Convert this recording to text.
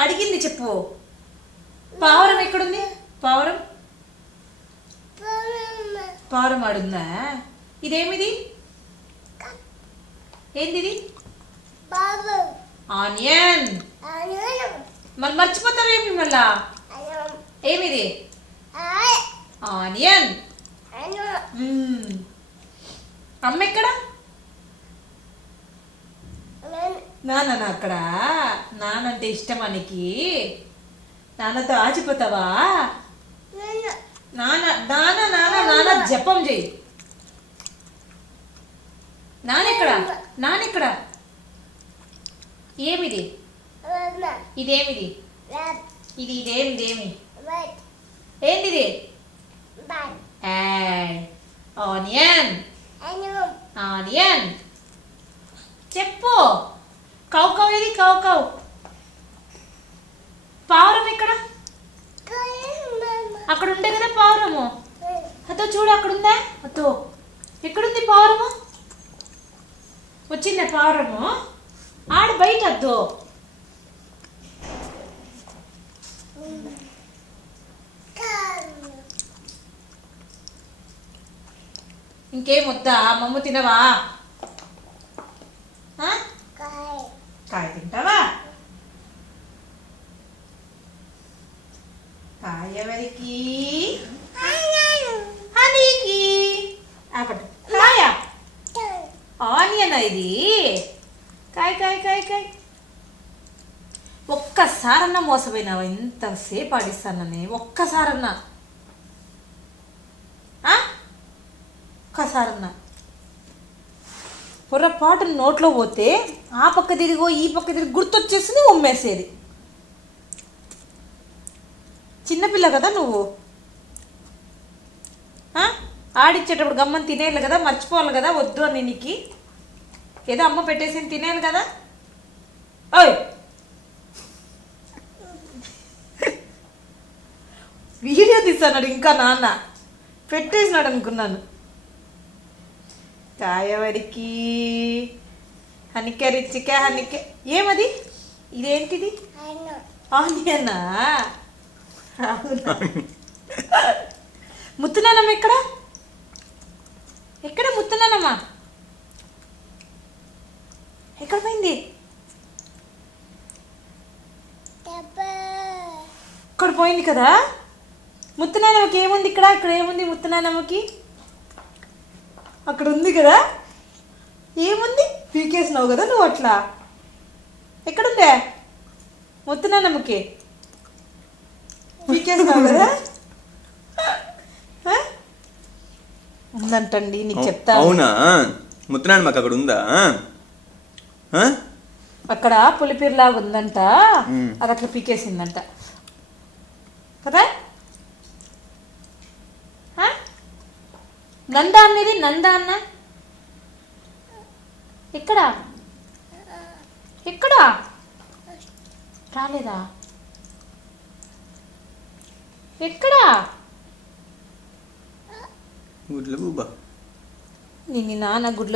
అడిగింది చెప్పు. పావురం ఎక్కడుంది? పావురం పావురం ఆడుందా? ఇదేమిది? ఏంటిది? ఆనియన్. మళ్ళీ మర్చిపోతావేమి మళ్ళా? ఏమిది? ఆనియన్. అమ్మ ఎక్కడ? నాన్న అక్కడ. నానంటే ఇష్టమా నీకు? నాన్నతో ఆచిపోతావా? నాన్న నాన్న నాన్న నాన్న జపం చెయ్యి. నానెక్కడ? నానెక్కడ? ఏమిది? ఇదేమిది? ఇదేమి? ఏంటిది? ఆనియన్. ఆనియన్ చెప్పు. కౌ కౌ ఏది? Cow cow. పావురం ఎక్కడ? అక్కడ ఉండే కదా పావురము. అదో చూడు అక్కడ ఉందా? అదో ఎక్కడుంది పావురము? వచ్చిందా పావురము? ఆడ బయట అద్దో. ఇంకేం వద్దా? మమ్మ తినవా? కాయ తింటావా? కాయ ఎవరికి? హనీకి. కాయ ఆనియన్ ఇది. కాయ కాయ కాయ కాయ. ఒక్కసారన్నా మోసపోయినావా? ఎంతసేపు ఆడిస్తానని ఒక్కసారన్నా? ఒక్కసారన్నా పొరపాటు నోట్లో పోతే ఆ పక్క తిరిగో ఈ పక్క తిరిగి గుర్తొచ్చేసింది ఉమ్మేసేది. చిన్నపిల్ల కదా నువ్వు. ఆడిచ్చేటప్పుడు గమ్మని తినేయాలి కదా, మర్చిపోవాలి కదా. వద్దు అని నీకు ఏదో అమ్మ పెట్టేసి తినేయాలి కదా. ఓయ్ వీడియో తీస్తున్నాడు ఇంకా. నాన్న పెట్టేసినాడు అనుకున్నాను. కాయవరికి హనికే రిచికే హనికే. ఏమది? ఇదేంటిది? ఆనియనా? ముత్తునానమ్మ ఎక్కడ? ఎక్కడ ముత్తునానమ్మ? ఎక్కడ పోయింది? ఇక్కడ పోయింది కదా. ముత్తునానమ్మకి ఏముంది ఇక్కడ? ఇక్కడ ఏముంది ముత్తునానమ్మకి? అక్కడ ఉంది కదా. ఏముంది? పీకేసినావు కదా నువ్వు అట్లా. ఎక్కడుందే ముత్తునానమ్మకి? పీకేసినావు కదా. ఉందంటండి నీకు చెప్తా. అవునా? ముత్తునానమ్మకి అక్కడ ఉందా? అక్కడ పులిపిరిలాగా ఉందంట. అది అట్లా పీకేసిందంట కదా. నందా అనేది నందా అన్న. ఎక్కడా? ఎక్కడా? రాలేదా? ఎక్కడా? గుడ్ల బుబ్బా. నీ నాన్న గుడ్ల